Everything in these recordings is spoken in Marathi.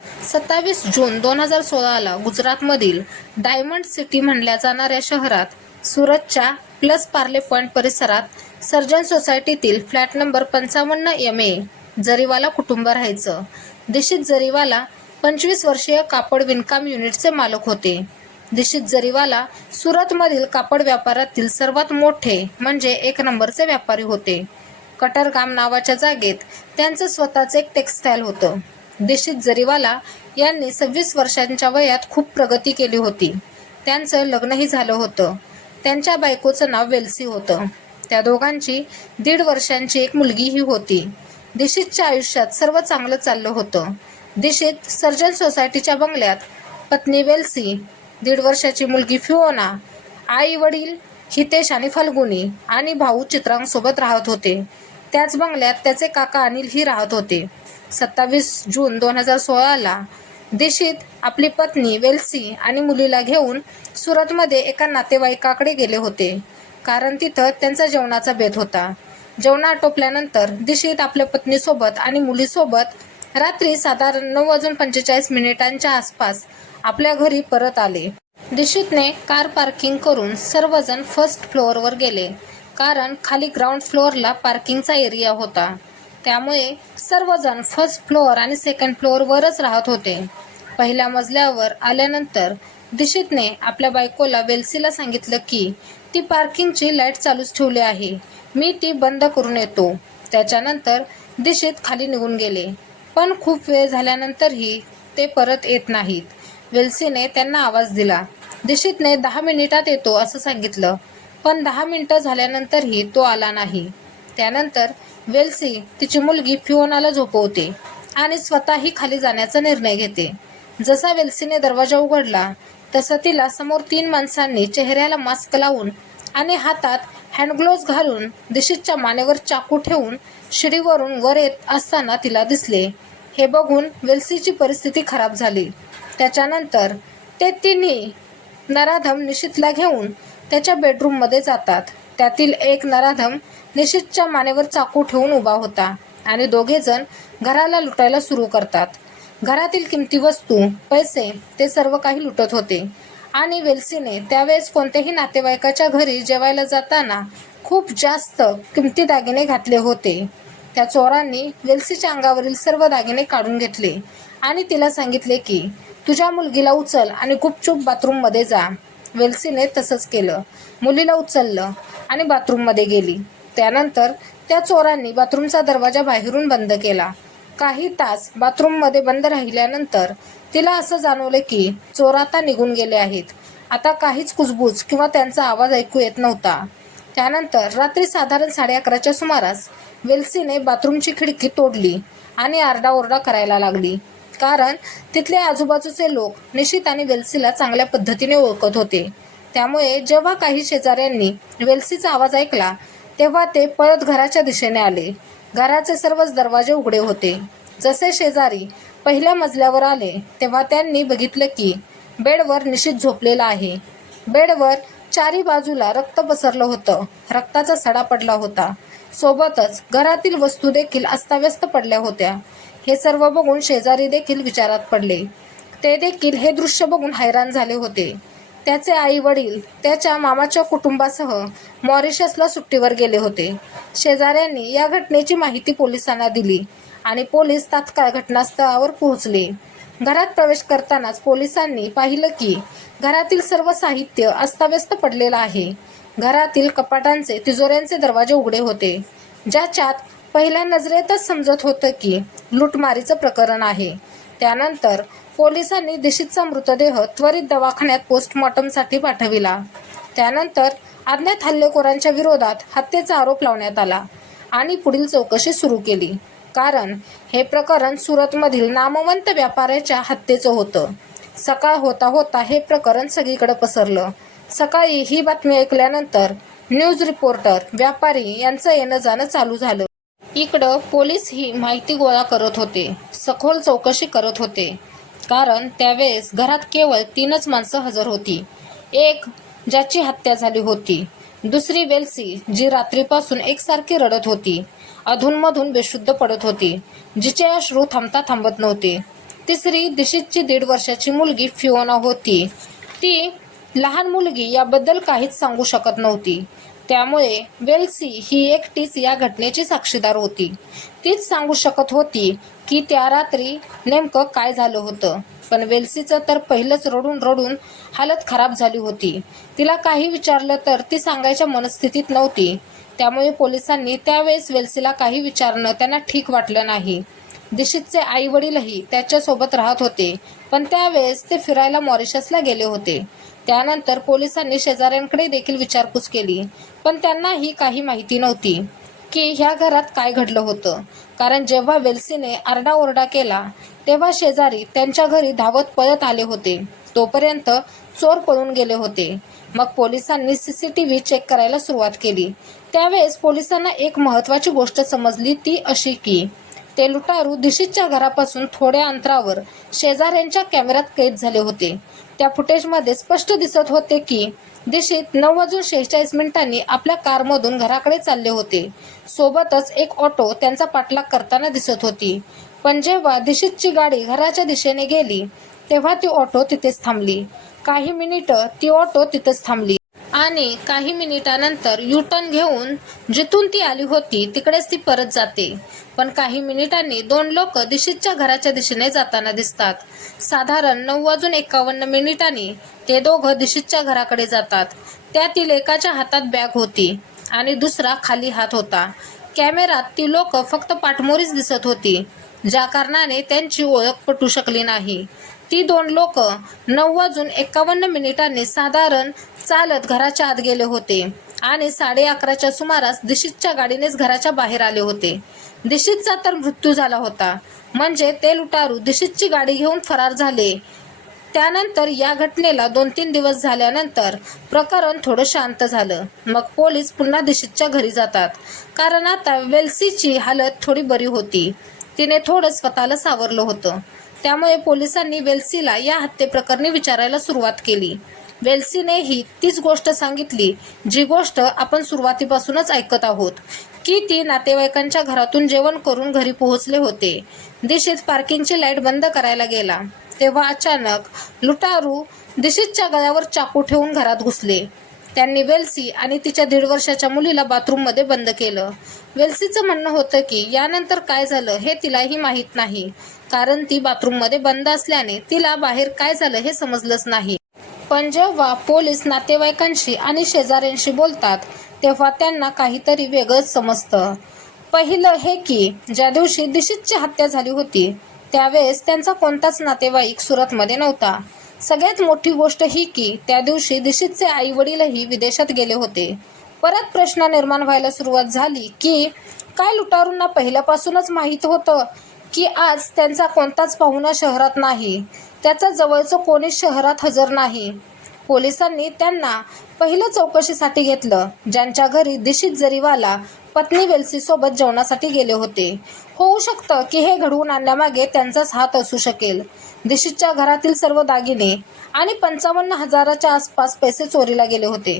27 जून 2016ला गुजरातमधील डायमंड सिटी म्हणल्या जाणाऱ्या शहरात सुरतच्या प्लस पार्ले पॉइंट परिसरात सर्जन सोसायटीतील फ्लॅट नंबर 55 जरीवाला कुटुंब राहायचं. दीक्षित जरीवाला 25 वर्षीय कापड विणकाम युनिटचे मालक होते. दीक्षित जरीवाला सुरतमधील कापड व्यापारातील सर्वात मोठे म्हणजे एक नंबरचे व्यापारी होते. कटरगाम नावाच्या जागेत त्यांचं स्वतःचं एक टेक्सटाईल होतं. दीक्षित जरीवाला यांनी 26 वर्षांच्या वयात खूप प्रगती केली होती. त्यांचं लग्नही झालं होतं. त्यांच्या बायकोचं नाव वेल्सी होतं. त्या दोघांची 1.5 वर्षांची एक मुलगीही होती. दीक्षितच्या आयुष्यात सर्व चांगलं चाललं होतं. दीक्षित सर्जन सोसायटीच्या बंगल्यात पत्नी वेल्सी, 1.5 वर्षाची मुलगी फिओना, आई वडील हितेश आणि फाल्गुनी आणि भाऊ चित्रांगसोबत राहत होते. त्याच बंगल्यात त्याचे काका अनिलही राहत होते. 27 जून 2016ला दीक्षित आपली पत्नी वेल्सी आणि मुलीला घेऊन सुरतमध्ये एका नातेवाईकाकडे गेले होते, कारण तिथं त्यांचा जेवणाचा बेत होता. जेवण आटोपल्यानंतर दीक्षित आपल्या पत्नीसोबत आणि मुलीसोबत रात्री साधारण 9:45 आसपास आपल्या घरी परत आले. दीक्षितने कार पार्किंग करून सर्वजण फर्स्ट फ्लोअरवर गेले, कारण खाली ग्राउंड फ्लोअरला पार्किंगचा एरिया होता. त्यामुळे सर्वजण फर्स्ट फ्लोअर आणि सेकंड फ्लोअरवरच राहत होते. पहिल्या मजल्यावर आल्यानंतर दीक्षितने आपल्या बायकोला वेल्सीला सांगितलं की ती पार्किंगची लाईट चालूच ठेवली आहे, मी ती बंद करून येतो. त्याच्यानंतर दीक्षित खाली निघून गेले, पण खूप वेळ झाल्यानंतरही ते परत येत नाहीत. वेल्सीने त्यांना आवाज दिला. दीक्षितने 10 मिनिटात येतो असं सांगितलं, पण 10 मिनिटं झाल्यानंतरही तो आला नाही. त्यानंतर वेल्सी तिची मुलगी फिओनाला झोपवते आणि स्वतःही खाली जाण्याचा निर्णय घेते. जसा वेल्सीने दरवाजा उघडला तसं तिला समोर 3 माणसांनी चेहऱ्याला मास्क लावून आणि हातात हँडग्लोव्ज घालून दीक्षितच्या मानेवर चाकू ठेवून शिडीवरून वर येत असताना तिला दिसले. हे बघून वेल्सीची परिस्थिती खराब झाली. त्याच्यानंतर ते तिन्ही नराधम निशितला घेऊन त्याच्या बेडरूममध्ये जातात. त्यातील एक नराधम निशितच्या मानेवर चाकू ठेवून उभा होता आणि दोघेजण घराला लुटायला सुरू करतात. घरातील किमती वस्तू, पैसे ते सर्व काही लुटत होते आणि वेल्सीने त्यावेळेस कोणत्याही नातेवाईकाच्या घरी जेवायला जाताना खूप जास्त किमती दागिने घातले होते. त्या चोरांनी वेल्सीच्या अंगावरील सर्व दागिने काढून घेतले आणि तिला सांगितले की तुझ्या मुलगीला उचल आणि गुपचूप बाथरूममध्ये जा. वेल्सीने तसंच केलं. मुलीला उचललं आणि बाथरूममध्ये गेली. त्यानंतर त्या चोरांनी बाथरूमचा दरवाजा बाहेरून बंद केला. काही तास बाथरूममध्ये बंद राहिल्यानंतर तिला असं जाणवलं की चोर आता निघून गेले आहेत. आता काहीच कुजबूज किंवा त्यांचा आवाज ऐकू येत नव्हता. त्यानंतर रात्री साधारण 11:30च्या सुमारास वेल्सीने बाथरूमची खिडकी तोडली आणि आरडाओरडा करायला लागली, कारण तिथले आजूबाजूचे लोक निशित आणि वेल्सीला चांगल्या पद्धतीने ओळखत होते. त्यामुळे जेव्हा काही शेजाऱ्यांनी वेल्सीचा आवाज ऐकला तेव्हा ते पळत घराच्या दिशेने आले. घराचे सर्वच दरवाजे उघडे होते. जसे शेजारी पहिल्या मजल्यावर आले तेव्हा त्यांनी बघितलं की बेडवर निशित झोपलेला आहे. बेडवर चारी बाजूला रक्त पसरलं होतं. रक्ताचा सडा पडला होता. सोबतच घरातील वस्तू देखील अस्ताव्यस्त पडल्या होत्या. हे सर्व बघून शेजारी देखील विचारात पडले. ते देखील हे दृश्य बघून हैराण झाले होते. त्याचे आई वडील त्याच्या मामाच्या कुटुंबासह मॉरिशसला सुट्टीवर गेले होते. शेजाऱ्यांनी या घटनेची माहिती पोलिसांना दिली आणि पोलीस तात्काळ घटनास्थळावर पोहोचले. घरात प्रवेश करतानाच पोलिसांनी पाहिलं की घरातील सर्व साहित्य अस्ताव्यस्त पडलेलं आहे. घरातील कपाटांचे, तिजोऱ्यांचे दरवाजे उघडे होते, ज्याच्यात पहिल्या नजरेतच समजत होतं की लूटमारीचं प्रकरण आहे. त्यानंतर पोलिसांनी दीक्षितचा मृतदेह त्वरित दवाखान्यात पोस्टमॉर्टमसाठी पाठविला. त्यानंतर अज्ञात हल्लेखोरांच्या विरोधात हत्येचा आरोप लावण्यात आला आणि पुढील चौकशी सुरू केली, कारण हे प्रकरण सुरतमधील नामवंत व्यापाऱ्याच्या हत्येचं होतं. सकाळ होता होता हे प्रकरण सगळीकडे पसरलं. सकाळी ही बातमी ऐकल्यानंतर न्यूज रिपोर्टर, व्यापारी यांचं येणं जाणं चालू झालं. इकडं पोलीस ही माहिती गोळा करत होते, सखोल चौकशी करत होते, कारण त्यावेळेस घरात केवळ 3च माणसं हजर होती. एक ज्याची हत्या झाली होती, दुसरी वेल्सी जी रात्रीपासून एकसारखी रडत होती, अधूनमधून बेशुद्ध पडत होती, जिचे अश्रू थांबता थांबत नव्हते, तिसरी दिशीतची 1.5 वर्षाची मुलगी फिओना होती. ती लहान मुलगी याबद्दल काहीच सांगू शकत नव्हती. त्यामुळे वेल्सी ही एकटीच या घटनेची साक्षीदार होती. तीच सांगू शकत होती की त्या रात्री नेमकं काय झालं होतं. पण वेल्सीचं तर पहिलंच रडून रडून हालत खराब झाली होती. तिला काही विचारलं तर ती सांगायच्या मनस्थितीत नव्हती. त्यामुळे पोलिसांनी त्यावेळेस वेल्सीला काही विचारणं त्यांना ठीक वाटलं नाही. दिशीतचे आई वडीलही त्याच्यासोबत राहत होते, पण त्यावेळेस ते फिरायला मॉरिशसला गेले होते. त्यानंतर पोलिसांनी शेजाऱ्यांकडे देखील विचारपूस केली, पण त्यांनाही काही माहिती नव्हती की ह्या घरात काय घडलं होतं. कारण जेव्हा वेल्सीने आरडाओरडा केला तेव्हा शेजारी त्यांच्या घरी धावत पळत आले होते. तोपर्यंत चोर पळून गेले होते. मग पोलिसांनी CCTV चेक करायला सुरुवात केली. त्यावेळेस पोलिसांना एक महत्त्वाची गोष्ट समजली, ती अशी की ते लुटारू दिशीतच्या घरापासून थोड्या अंतरावर शेजाऱ्यांच्या कॅमेऱ्यात कैद झाले होते. त्या फुटेजमध्ये स्पष्ट दिसत होते की दिशीत 9:46 आपल्या कारमधून घराकडे चालले होते. सोबतच एक ऑटो त्यांचा पाठलाग करताना दिसत होती. पण जेव्हा दिशीतची गाडी घराच्या दिशेने गेली तेव्हा ती ऑटो तिथेच थांबली. काही मिनिटं ती ऑटो तिथेच थांबली आणि काही मिनिटानंतर U-टर्न घेऊन जिथून ती आली होती तिकडेच ती परत जाते. पण काही मिनिटांनी 2 लोक दिशीतच्या घराच्या दिशेने जाताना दिसतात. साधारण 9:51 ते दोघं दिशीतच्या घराकडे जातात. त्यातील एकाच्या हातात बॅग होती आणि दुसरा खाली हात होता. कॅमेऱ्यात ती लोक फक्त पाठमोरीच दिसत होती, ज्या कारणाने त्यांची ओळख पटू शकली नाही. ती 2 लोक 9:51 साधारण चालत घराच्या आत गेले होते आणि 11:30च्या सुमारास दिशीतच्या गाडीनेच घराच्या बाहेर आले होते. दिशीतचा तर मृत्यू झाला होता. म्हणजे ते लुटारू दिशीतची गाडी घेऊन फरार झाले. त्यानंतर या घटनेला 2-3 दिवस झाल्यानंतर प्रकरण थोडं शांत झालं. मग पोलीस पुन्हा दिशीतच्या घरी जातात, कारण आता वेल्सीची हालत थोडी बरी होती. तिने थोडं स्वतःला सावरलं होतं. त्यामुळे पोलिसांनी वेल्सीला या हत्येप्रकरणी विचारायला सुरुवात केली. वेल्सीनेही तीच गोष्ट सांगितली, जी गोष्ट आपण सुरुवातीपासूनच ऐकत आहोत, की ती नातेवाईकांच्या घरातून जेवण करून घरी पोहोचले होते. दिशीत पार्किंगची लाईट बंद करायला गेला तेव्हा अचानक लुटारू दिशीतच्या गळ्यावर चाकू ठेवून घरात घुसले. त्यांनी वेल्सी आणि तिच्या 1.5 वर्षाच्या मुलीला बाथरूममध्ये बंद केलं. वेल्सीचं म्हणणं होतं की यानंतर काय झालं हे तिलाही माहीत नाही, कारण ती बाथरूममध्ये बंद असल्याने तिला बाहेर काय झालं हे समजलंच नाही. पण जेव्हा पोलीस नातेवाईकांशी आणि शेजाऱ्यांशी बोलतात तेव्हा त्यांना काहीतरी वेगळंच समजतं. पहिलं हे की ज्या दिवशी दिशीतची हत्या झाली होती त्यावेळेस त्यांचा कोणताच नातेवाईक सुरतमध्ये नव्हता. सगळ्यात मोठी गोष्ट ही की त्या दिवशी दिशीतचे आई वडीलही विदेशात गेले होते. परत प्रश्न निर्माण व्हायला सुरुवात झाली की काय लुटारूंना पहिल्यापासूनच माहीत होतं की आज त्यांचा कोणताच पाहुणा शहरात नाही, त्याचा जवळचं कोणीच शहरात हजर नाही. पोलिसांनी त्यांना पहिलं चौकशीसाठी घेतलं, ज्यांच्या घरी दिशीत जरीवाला पत्नी वेल्सीसोबत जेवणासाठी गेले होते. होऊ शकतं की हे घडवून आणण्यामागे त्यांचाच हात असू शकेल. दिशीतच्या घरातील सर्व दागिने आणि 55,000च्या आसपास पैसे चोरीला गेले होते.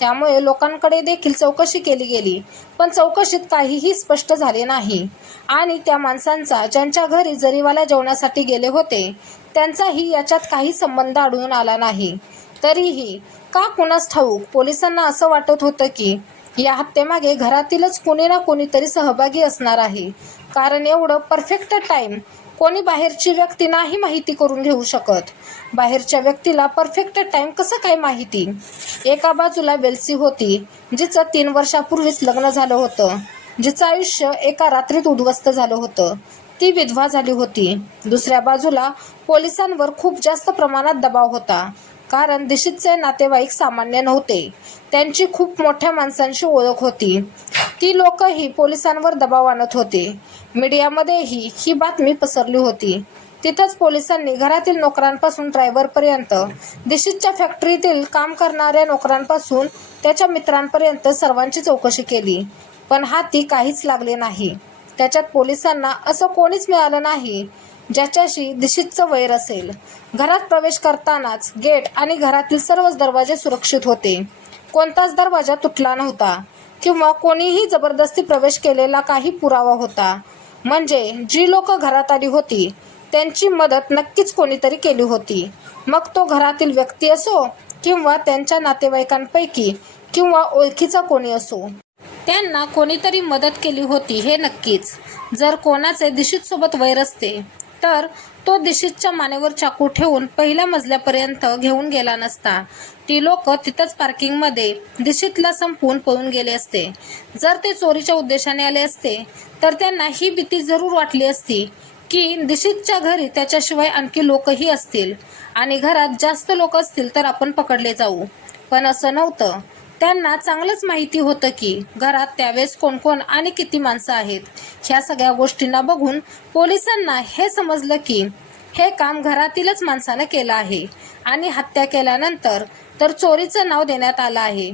त्यामुळे लोकांकडे देखील चौकशी केली गेली, पण चौकशीत काहीही स्पष्ट झाले नाही आणि त्या माणसांचा ज्यांच्या घरी जरीवाला जेवणासाठी गेले होते त्यांचाही याच्यात काही संबंध आढळून आला नाही. तरीही का कुणास ठाऊक पोलिसांना असं वाटत होतं की या हत्येमागे घरातीलच कोणी ना कोणीतरी सहभागी असणार आहे, कारण एवढं परफेक्ट टाईम कोणी बाहेरची व्यक्ती नाही माहिती करून घेऊ शकत. बाहेरच्या व्यक्तीला परफेक्ट टाईम कसं काय माहिती? एका बाजूला वेल्सी होती, जिचं 3 वर्षापूर्वीच लग्न झालं होतं, जिचं आयुष्य एका रात्रीत उद्ध्वस्त झालं होतं. ती विधवा झाली होती. दुसऱ्या बाजूला पोलिसांवर खूप जास्त प्रमाणात दबाव होता, कारण दिशीतचे नातेवाईक सामान्य नव्हते. त्यांची खूप मोठ्या माणसांशी ओळख होती. ती लोकही पोलिसांवर दबाव आणत होते. मीडियामध्येही ही बातमी पसरली होती. तिथंच पोलिसांनी घरातील नोकरांपासून ड्रायव्हरपर्यंत, दिशीतच्या फॅक्टरीतील काम करणाऱ्या नोकरांपासून त्याच्या मित्रांपर्यंत सर्वांची चौकशी केली, पण हाती काहीच लागले नाही. त्याच्यात पोलिसांना असं कोणीच मिळालं नाही ज्याच्याशी दिशीतचं वैर असेल. घरात प्रवेश करतानाच गेट आणि घरातील सर्वच दरवाजे सुरक्षित होते. कोणताच दरवाजा तुटला नव्हता किंवा कोणीही जबरदस्ती प्रवेश केलेला काही पुरावा होता. म्हणजे जी लोक घरात आली होती त्यांची मदत नक्कीच कोणीतरी केली होती, मग तो घरातील व्यक्ती असो किंवा त्यांच्या नातेवाईकांपैकी किंवा ओळखीचा कोणी असो. त्यांना कोणीतरी मदत केली होती हे नक्कीच. जर कोणाचे दिशीतसोबत वैर असते तर तो दिशीतच्या मानेवर चाकू ठेवून पहिल्या मजल्यापर्यंत घेऊन गेला नसता. ती लोक तिथंच पार्किंगमध्ये दिशीतला संपवून पळून गेले असते. जर ते चोरीच्या उद्देशाने आले असते तर त्यांना ही भीती जरूर वाटली असती की दिशीतच्या घरी त्याच्याशिवाय आणखी लोकही असतील आणि घरात जास्त लोक असतील तर आपण पकडले जाऊ. पण असं नव्हतं. त्यांना चांगलंच माहिती होतं की घरात त्यावेळेस कोण कोण आणि किती माणसं आहेत. ह्या सगळ्या गोष्टींना बघून पोलिसांना हे समजलं की हे काम घरातीलच माणसानं केलं आहे आणि हत्या केल्यानंतर तर चोरीचं नाव देण्यात आलं आहे.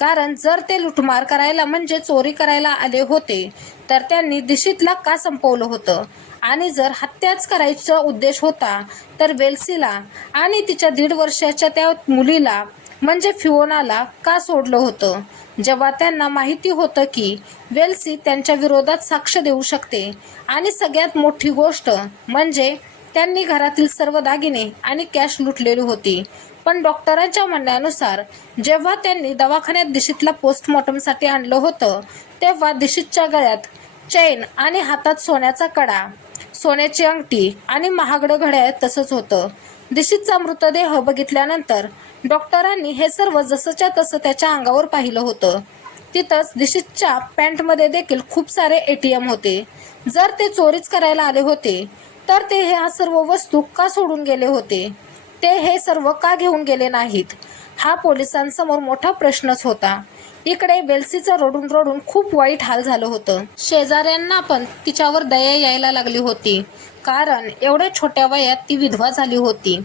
कारण जर ते लुटमार करायला म्हणजे चोरी करायला आले होते तर त्यांनी दिशीतला का संपवलं होतं आणि जर हत्याच करायचा उद्देश होता तर वेल्सीला आणि तिच्या 1.5 वर्षाच्या त्या मुलीला म्हणजे फिओनाला का सोडलं होतं, जेव्हा त्यांना माहिती होतं की वेल्सी त्यांच्या विरोधात साक्ष देऊ शकते. आणि सगळ्यात मोठी गोष्ट म्हणजे त्यांनी घरातील सर्व दागिने आणि कॅश लुटलेली होती. पण डॉक्टरांच्या म्हणण्यानुसार जेव्हा त्यांनी दवाखान्यात दिशीतला पोस्टमॉर्टमसाठी आणलं होतं तेव्हा दिशीतच्या गळ्यात चैन आणि हातात सोन्याचा कडा, सोन्याची अंगठी आणि महागडं घड्याळ तसंच होतं. दिशीतचा मृतदेह बघितल्यानंतर डॉक्टरांनी हे सर्व जसंच्या तसं त्याच्या अंगावर पाहिलं होतं. तिथंच दिशीतच्या पॅन्टमध्ये देखील खूप सारे ATM होते. जर ते चोरीच करायला आले होते तर ते ह्या सर्व वस्तू का सोडून गेले होते, ते हे सर्व का घेऊन गेले नाहीत, हा पोलिसांसमोर मोठा प्रश्नच होता. इकडे वेल्सीचं रडून रडून खूप वाईट हाल झालं होतं. शेजाऱ्यांना पण तिच्यावर दया यायला लागली होती, कारण एवढ्या छोट्या वयात ती विधवा झाली होती.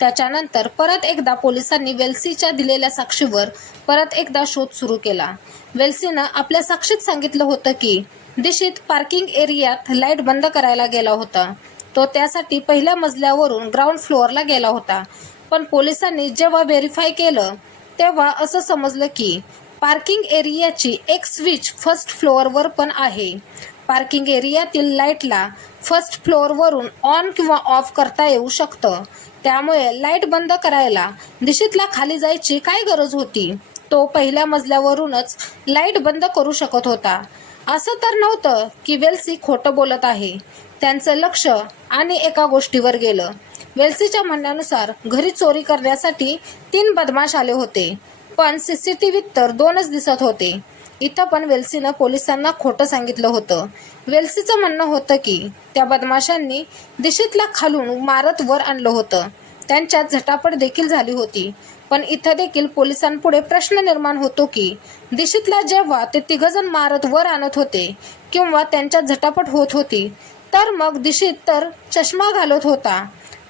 त्याच्यानंतर परत एकदा पोलिसांनी वेल्सीच्या दिलेल्या साक्षीवर परत एकदा शोध सुरू केला. वेल्सीनं आपल्या साक्षीत सांगितलं होतं की दिशीत पार्किंग एरियात लाईट बंद करायला गेला होता. तो त्यासाठी पहिल्या मजल्यावरून ग्राउंड फ्लोअरला गेला होता. पण पोलिसांनी जेव्हा व्हेरीफाय केलं तेव्हा असं समजलं की पार्किंग एरियाची एक स्विच फर्स्ट फ्लोअरवर पण आहे. पार्किंग एरियातील लाईटला फर्स्ट फ्लोअरवरून ऑन किंवा ऑफ करता येऊ शकतं. त्यामुळे लाईट बंद करायला दिशीतला खाली जायची काय गरज होती. तो पहिल्या मजल्यावरूनच लाईट बंद करू शकत होता. असं तर नव्हतं की वेल्सी खोटं बोलत आहे. त्यांचं लक्ष आणि एका गोष्टीवर गेलं. वेल्सीच्या म्हणण्यानुसार घरी चोरी करण्यासाठी 3 बदमाश आले होते, पण CCTVत तर 2च दिसत होते. इथं पण वेल्सीनं पोलिसांना खोटं सांगितलं होतं. वेल्सीचं म्हणणं होतं की त्या बदमाशांनी दिशीतला खालून मारत वर आणलं होतं. त्यांच्यात झटापट देखील झाली होती. पण इथं देखील पोलिसांपुढे प्रश्न निर्माण होतो की दिशीतला जेव्हा ते 3 जण मारत वर आणत होते किंवा त्यांच्यात झटापट होत होती तर मग दिशीत तर चष्मा घालत होता.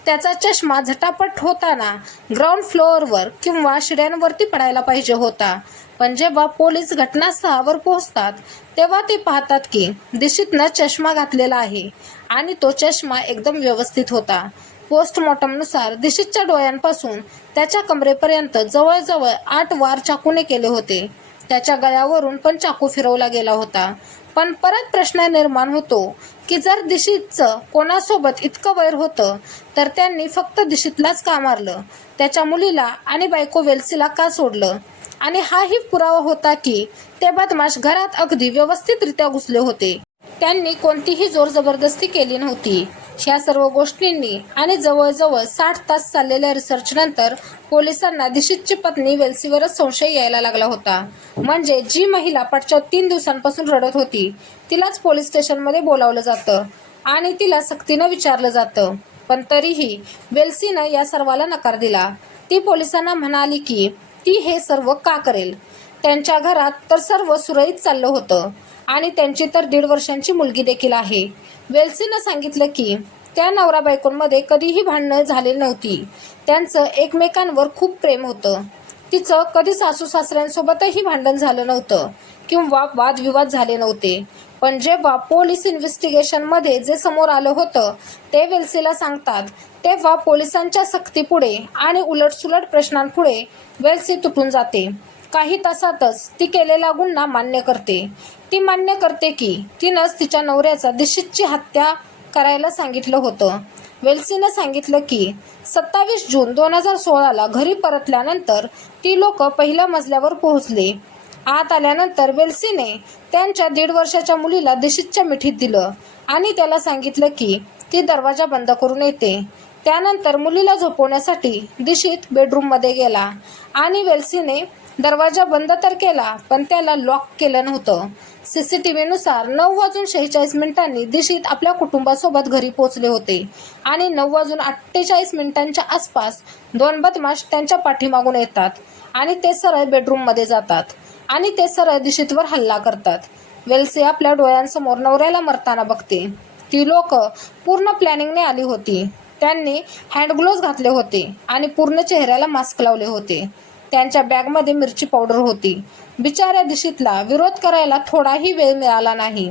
त्याचा चष्मा झटापट होताना ग्राउंड फ्लोअरवर किंवा शिड्यांवरती पडायला पाहिजे होता. पण जेव्हा पोलीस घटनास्थळावर पोहोचतात तेव्हा ते पाहतात की दिशीतनं चष्मा घातलेला आहे आणि तो चष्मा एकदम व्यवस्थित होता. पोस्टमॉर्टमनुसार दिशीतच्या डोळ्यांपासून त्याच्या कमरेपर्यंत जवळजवळ 8 वार चाकूने केले होते. त्याच्या गळ्यावरून पण चाकू फिरवला गेला होता. पण परत प्रश्न निर्माण होतो की जर दिशीतचं कोणासोबत इतकं वैर होतं तर त्यांनी फक्त दिशीतलाच का मारलं, त्याच्या मुलीला आणि बायको वेल्सीला का सोडलं. आणि हाही पुरावा होता की ते बदमाश घरात अगदी व्यवस्थितरित्या घुसले होते. त्यांनी कोणतीही जोर जबरदस्ती केली नव्हती. ह्या सर्व गोष्टींनी आणि जवळजवळ 60 तास चाललेल्या रिसर्चनंतर पोलिसांना दिशीतची पत्नी वेल्सीवरच संशय यायला लागला होता. म्हणजे जी महिला पाठच्या 3 दिवसांपासून रडत होती तिलाच पोलीस स्टेशनमध्ये बोलावलं जातं आणि तिला सक्तीनं विचारलं जातं. पण तरीही वेल्सीनं या सर्वाला नकार दिला. ती पोलिसांना म्हणाली की ती हे सर्व का करेल. त्यांच्या घरात तर सर्व सुरळीत चाललं होतं आणि त्यांची तर 1.5 वर्षांची मुलगी देखील आहे. वेल्सीनं सांगितलं की त्या नवरा बायकोंमध्ये कधीही भांडणं झालेली नव्हती. त्यांचं एकमेकांवर खूप प्रेम होतं. तिचं कधी सासू सासऱ्यांसोबतही भांडण झालं नव्हतं किंवा वादविवाद झाले नव्हते. पण जेव्हा पोलीस इन्व्हेस्टिगेशनमध्ये जे समोर आलं होतं ते वेल्सीला सांगतात तेव्हा पोलिसांच्या सक्तीपुढे आणि उलटसुलट प्रश्नांपुढे वेल्सी तुटून जाते. काही तासातच ती केलेला गुन्हा मान्य करते. ती मान्य करते की तिनंच तिच्या नवऱ्याचा दिशीतची हत्या करायला सांगितलं होतं वेल्सीनं सांगितलं की 27 जून 2016ला घरी परतल्यानंतर ती लोक पहिल्या मजल्यावर पोहोचले. आत आल्यानंतर वेल्सीने त्यांच्या 1.5 वर्षाच्या मुलीला दिशीतच्या मिठीत दिलं आणि त्याला सांगितलं की ती दरवाजा बंद करून येते. त्यानंतर मुलीला झोपवण्यासाठी दिशीत बेडरूममध्ये गेला आणि वेल्सीने दरवाजा बंद तर केला, पण त्याला लॉक केलं नव्हतं. CCTVनुसार 9:46 दिशीत आपल्या कुटुंबासोबत घरी पोहोचले होते आणि 9:48 आसपास 2 बदमाश त्यांच्या पाठीमागून येतात आणि ते सरळ बेडरूममध्ये जातात आणि ते सरळ दिशीतवर हल्ला करतात. वेल्सी आपल्या डोळ्यांसमोर नवऱ्याला मरताना बघते. ती लोक पूर्ण प्लॅनिंगने आली होती. त्यांनी हँडग्लोव्ज घातले होते आणि पूर्ण चेहऱ्याला मास्क लावले होते. त्यांच्या बॅगमध्ये मिरची पावडर होती. बिचाऱ्या दिशीतला विरोध करायला थोडाही वेळ मिळाला नाही.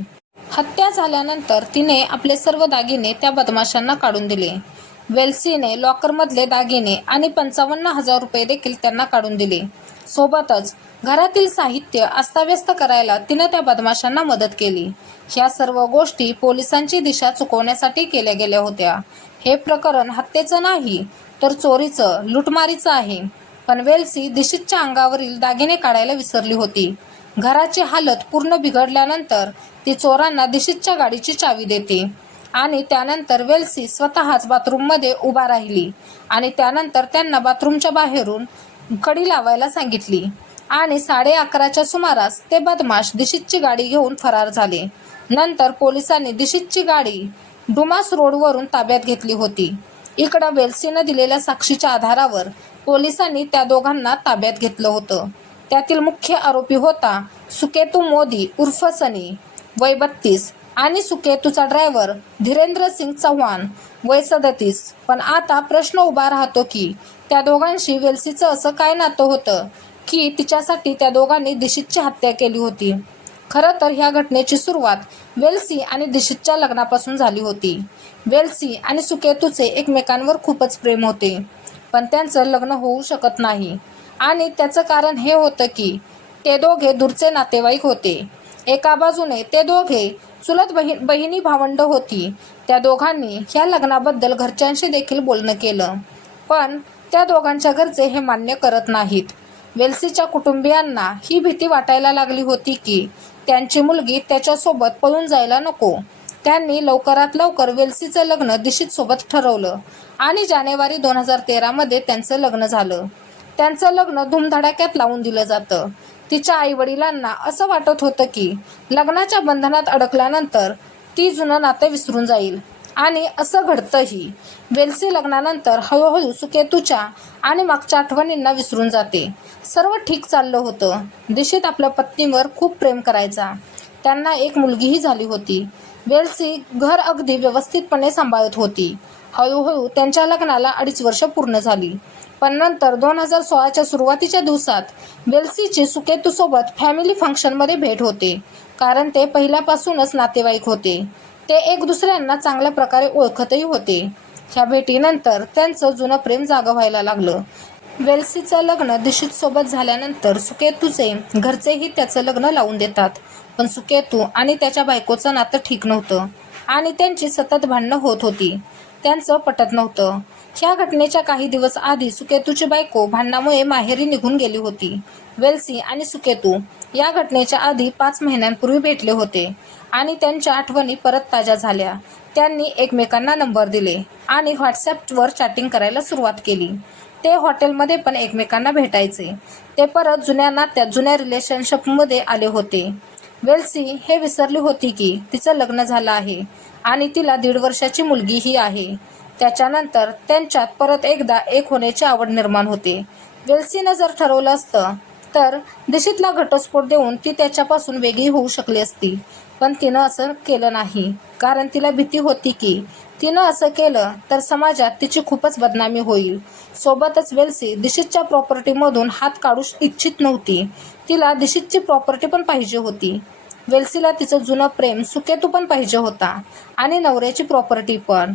हत्या झाल्यानंतर तिने आपले सर्व दागिने त्या बदमाशांना काढून दिले. वेल्सीने लॉकरमधले दागिने आणि 55,000 रुपये देखील त्यांना काढून दिले. सोबतच घरातील साहित्य अस्ताव्यस्त करायला तिने त्या बदमाशांना मदत केली. ह्या सर्व गोष्टी पोलिसांची दिशा चुकवण्यासाठी केल्या गेल्या होत्या. हे प्रकरण हत्येचं नाही तर चोरीचं, लुटमारीचं आहे. पण वेल्सी दिशीतच्या अंगावरील दागिने काढायला विसरली होती. घराची हालत पूर्ण बिघडल्यानंतर ती चोरांना दिशीतच्या गाडीची चावी देते आणि त्यानंतर वेल्सी स्वतःच बाथरूममध्ये उभा राहिली आणि त्यानंतर त्यांना बाथरूमच्या बाहेरून कडी लावायला सांगितली आणि 11:30च्या सुमारास ते बदमाश दिशीतची गाडी घेऊन फरार झाले. नंतर पोलिसांनी दिशीतची गाडी डुमास रोडवरून ताब्यात घेतली होती. इकडं वेल्सीनं दिलेल्या साक्षीच्या आधारावर पोलिसांनी त्या दोघांना ताब्यात घेतलं होतं. त्यातील मुख्य आरोपी होता सुकेतू मोदी उर्फ सनी, वय 32, आणि सुकेतूचा ड्रायव्हर धीरेंद्र सिंग चव्हाण, वय 37. पण आता प्रश्न उभा राहतो की त्या दोघांशी वेल्सीचं असं काय नातं होतं की तिच्यासाठी त्या दोघांनी दिशीतची हत्या केली होती. खरं तर ह्या घटनेची सुरुवात वेल्सी आणि दिशीतच्या लग्नापासून झाली होती. वेल्सी आणि सुकेतूचे एकमेकांवर खूपच प्रेम होते, पण त्यांचं लग्न होऊ शकत नाही आणि त्याचं कारण हे होतं की ते दोघे दूरचे नातेवाईक होते. एका बाजूने ते दोघे चुलत बहिणी भावंड होती. त्या दोघांनी ह्या लग्नाबद्दल घरच्यांशी देखील बोलणं केलं, पण त्या दोघांच्या घरचे हे मान्य करत नाहीत. वेल्सीच्या कुटुंबियांना ही भीती वाटायला लागली होती की त्यांची मुलगी त्याच्यासोबत पळून जायला नको. त्यांनी लवकरात लवकर वेल्सीचं लग्न दिशीतसोबत ठरवलं आणि जानेवारी 2013मध्ये त्यांचं लग्न झालं. त्यांचं लग्न धूमधडाक्यात लावून दिलं जातं. तिच्या आईवडिलांना असं वाटत होतं की लग्नाच्या बंधनात अडकल्यानंतर ती जुनं नातं विसरून जाईल आणि असं घडतंही. वेल्सी लग्नानंतर हळूहळू सुकेतूच्या आणि मागच्या आठवणींना विसरून जाते. सर्व ठीक चाललं होतं. दिशीत आपल्या पत्नीवर खूप प्रेम करायचा. त्यांना एक मुलगीही झाली होती. वेल्सी घर अगदी व्यवस्थितपणे सांभाळत होती. हळूहळू त्यांच्या लग्नाला 2.5 वर्ष पूर्ण झाली. पण नंतर 2016च्या सुरुवातीच्या दिवसात वेल्सीची सुकेतूसोबत फॅमिली फंक्शनमध्ये भेट होते, कारण ते पहिल्यापासूनच नातेवाईक होते. ते एक दुसऱ्यांना चांगल्या प्रकारे ओळखतही होते. ह्या भेटीनंतर त्यांचं जुनं प्रेम जागं व्हायला लागलं. वेल्सीचं लग्न दिशीतसोबत झाल्यानंतर सुकेतूचे घरचेही त्याचं लग्न लावून देतात. पण सुकेतू आणि त्याच्या बायकोचं नातं ठीक नव्हतं आणि त्यांची सतत भांडणं होत होती. त्यांचं पटत नव्हतं. ह्या घटनेच्या काही दिवस आधी सुकेतूची बायको भांडणामुळे माहेरी निघून गेली होती. वेल्सी आणि सुकेतू या घटनेच्या आधी 5 महिन्यांपूर्वी भेटले होते आणि त्यांच्या आठवणी परत ताज्या झाल्या. त्यांनी एकमेकांना नंबर दिले आणि व्हॉट्सॲपवर चॅटिंग करायला सुरुवात केली. ते हॉटेलमध्ये पण एकमेकांना भेटायचे. ते परत जुन्या नात्यात, जुन्या रिलेशनशिपमध्ये आले होते. वेल्सी हे विसरली होती की तिचं लग्न झालं आहे आणि तिला 1.5 वर्षाची मुलगीही आहे. त्याच्यानंतर त्यांच्यात परत एकदा एक होण्याची आवड निर्माण होते. वेल्सीनं जर ठरवलं असतं तर दिशीतला घटस्फोट देऊन ती त्याच्यापासून वेगळी होऊ शकली असती, पण तिनं असं केलं नाही, कारण तिला भीती होती की तिनं असं केलं तर समाजात तिची खूपच बदनामी होईल. सोबतच वेल्सी दिशीतच्या प्रॉपर्टीमधून हात काढू इच्छित नव्हती. तिला दिशीतची प्रॉपर्टी पण पाहिजे होती. वेल्सीला तिचं जुनं प्रेम सुकेतू पण पाहिजे होता आणि नवऱ्याची प्रॉपर्टी पण.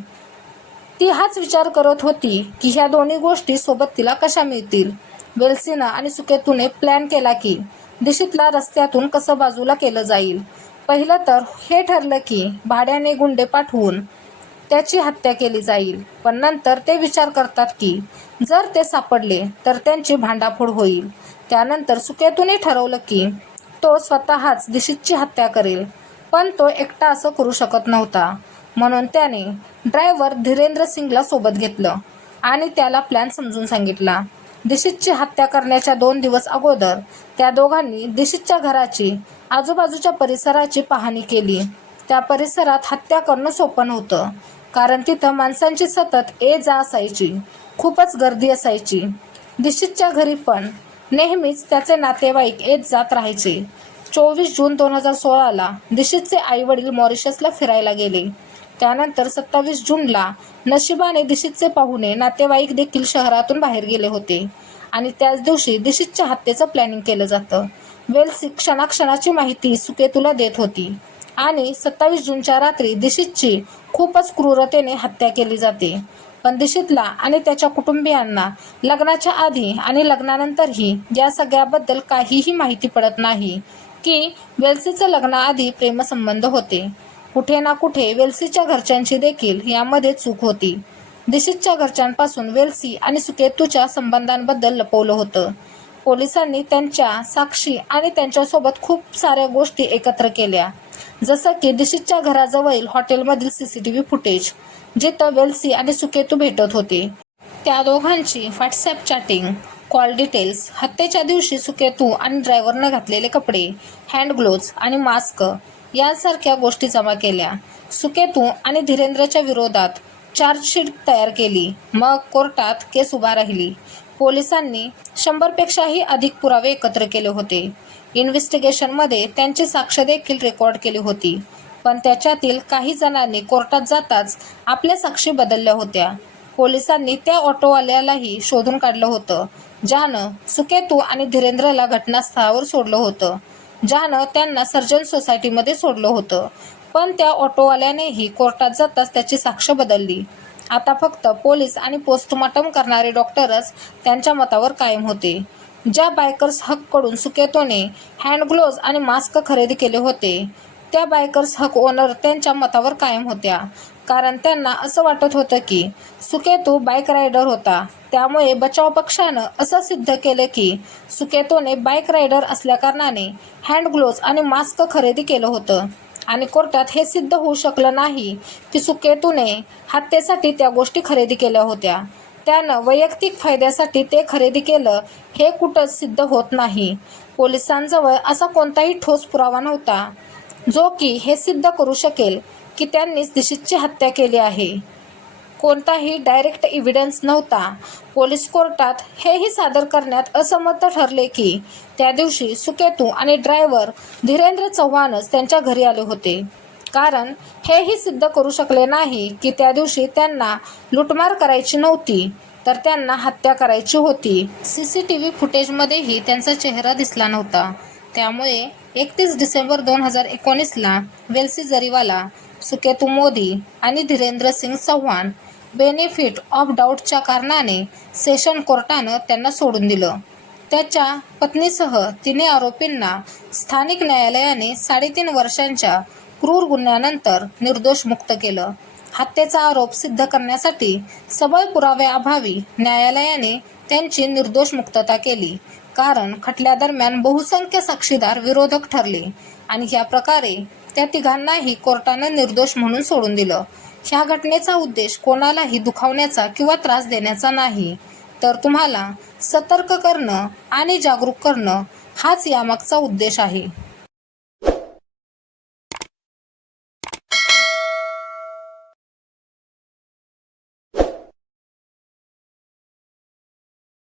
ती हाच विचार करत होती की ह्या दोन्ही गोष्टी सोबत तिला कशा मिळतील. वेल्सीनं आणि सुकेतूने प्लॅन केला की दिशीतला रस्त्यातून कसं बाजूला केलं जाईल. पहिलं तर हे ठरलं की भाड्याने गुंडे पाठवून त्याची हत्या केली जाईल. पण नंतर ते विचार करतात की जर ते सापडले तर त्यांची भांडाफोड होईल. त्यानंतर सुकेतूने ठरवलं की तो स्वतःच दिशीतची हत्या करेल. पण तो एकटा असं करू शकत नव्हता. म्हणून त्याने ड्रायव्हर धीरेंद्र सिंगला सोबत घेतलं आणि त्याला प्लॅन समजून सांगितला. दिशीतची हत्या करण्याच्या 2 दिवस अगोदर त्या दोघांनी दिशीतच्या घराची, आजूबाजूच्या परिसराची पाहणी केली. त्या परिसरात हत्या करणं सोपं नव्हतं, कारण तिथं माणसांची सतत ये जा असायची. खूपच गर्दी असायची. दिशीतच्या घरी पण नेहमीच त्याचे नातेवाईक येत जात राहायचे. 24 जून 2016ला दिशीतचे आई वडील मॉरिशसला फिरायला गेले. त्यानंतर 27 जूनला नशिबाने दिशीतचे पाहुणे नातेवाईक देखील शहरातून बाहेर गेले होते आणि त्याच दिवशी दिशीतच्या हत्येचं प्लॅनिंग केलं जातं. वेल्सी क्षणाक्षणाची माहिती सुकेतूला देत होती आणि 27 जूनच्या रात्री दिशीतची खूपच क्रूरतेने हत्या केली जाते. पण दिशीतला आणि त्याच्या कुटुंबियांना लग्नाच्या आधी आणि लग्नानंतरही या सगळ्याबद्दल काहीही माहिती पडत नाही की वेल्सीचं लग्नाआधी प्रेमसंबंध होते. कुठे ना कुठे वेल्सीच्या घरच्यांची देखील यामध्ये चूक होती. दिशीतच्या घरच्यांपासून वेल्सी आणि सुकेतूच्या संबंधांबद्दल लपवलं होतं. पोलिसांनी त्यांच्या साक्षी आणि त्यांच्यासोबत खूप साऱ्या गोष्टी एकत्र केल्या, जसं की दिशीतच्या घराजवळील हॉटेलमधील CCTV फुटेज, जिथं वेल्सी आणि सुकेतू भेटत होते. त्या दोघांची व्हॉट्सॲप चॅटिंग, कॉल डिटेल्स, हत्येच्या दिवशी सुकेतू आणि ड्रायव्हरनं घातलेले कपडे, हँड ग्लोव्ज आणि मास्क यांसारख्या गोष्टी जमा केल्या. सुकेतू आणि धीरेंद्रच्या विरोधात चार्जशीट तयार केली. मग कोर्टात केस उभा राहिली. पोलिसांनी 100 पेक्षाही अधिक पुरावे एकत्र केले होते. इन्व्हेस्टिगेशनमध्ये त्यांची साक्ष देखील रेकॉर्ड केली होती. पण त्याच्यातील काही जणांनी कोर्टात जाताच आपल्या साक्षी बदलल्या होत्या. पोलिसांनी त्या ऑटोवाल्यालाही शोधून काढलं होतं, ज्यानं सुकेतू आणि धीरेंद्रला घटनास्थळावर सोडलं होतं, ज्यानं त्यांना सर्जन सोसायटीमध्ये सोडलं होतं. पण त्या ऑटोवाल्यानेही कोर्टात जाताच त्याची साक्ष बदलली. आता फक्त पोलीस आणि पोस्टमॉर्टम करणारे डॉक्टरच त्यांच्या मतावर कायम होते. ज्या बायकर्स हककडून सुकेतूने हँड ग्लोव्ज आणि मास्क खरेदी केले होते, त्या बायकर्स हक ओनर त्यांच्या मतावर कायम होत्या, कारण त्यांना असं वाटत होतं की सुकेतू बाईक रायडर होता. त्यामुळे बचाव पक्षानं असं सिद्ध केलं की सुकेतूने बाईक रायडर असल्याकारणाने हँड ग्लोव्ज आणि मास्क खरेदी केलं होतं. आणि कोर्टात हे सिद्ध होऊ शकलं नाही की सुकेतूने हत्येसाठी त्या गोष्टी खरेदी केल्या होत्या. त्यानं वैयक्तिक फायद्यासाठी ते खरेदी केलं हे कुठंच सिद्ध होत नाही. पोलिसांजवळ असा कोणताही ठोस पुरावा नव्हता जो की हे सिद्ध करू शकेल की त्यांनीच दिशीतची हत्या केली आहे. कोणताही डायरेक्ट एव्हिडन्स नव्हता. पोलीस कोर्टात हेही सादर करण्यात असमर्थ ठरले की त्या दिवशी सुकेतू आणि ड्रायव्हर धीरेंद्र चव्हाणच त्यांच्या घरी आले होते, कारण हेही सिद्ध करू शकले नाही की त्या दिवशी त्यांना लुटमार करायची नव्हती, तर त्यांना हत्या करायची होती. CCTV फुटेजमध्येही त्यांचा चेहरा दिसला नव्हता. त्यामुळे 31 डिसेंबर 2019ला वेल्सी जरीवाला, सुकेतू मोदी आणि धीरेंद्र सिंग चव्हाण बेनिफिट ऑफ डाऊटच्या कारणाने सेशन कोर्टानं त्यांना सोडून दिलं. त्याच्या पत्नीसह 3 आरोपींना स्थानिक न्यायालयाने 3.5 वर्षांच्या क्रूर गुन्ह्यानंतर निर्दोष मुक्त केलं. हत्येचा आरोप सिद्ध करण्यासाठी सबळ पुराव्याअभावी न्यायालयाने त्यांची निर्दोष मुक्तता केली, कारण खटल्यादरम्यान बहुसंख्य साक्षीदार विरोधक ठरले आणि ह्या प्रकारे त्या तिघांनाही कोर्टानं निर्दोष म्हणून सोडून दिलं. ह्या घटनेचा उद्देश कोणालाही दुखावण्याचा किंवा त्रास देण्याचा नाही, तर तुम्हाला सतर्क करणं आणि जागरूक करणं हाच यामागचा उद्देश आहे.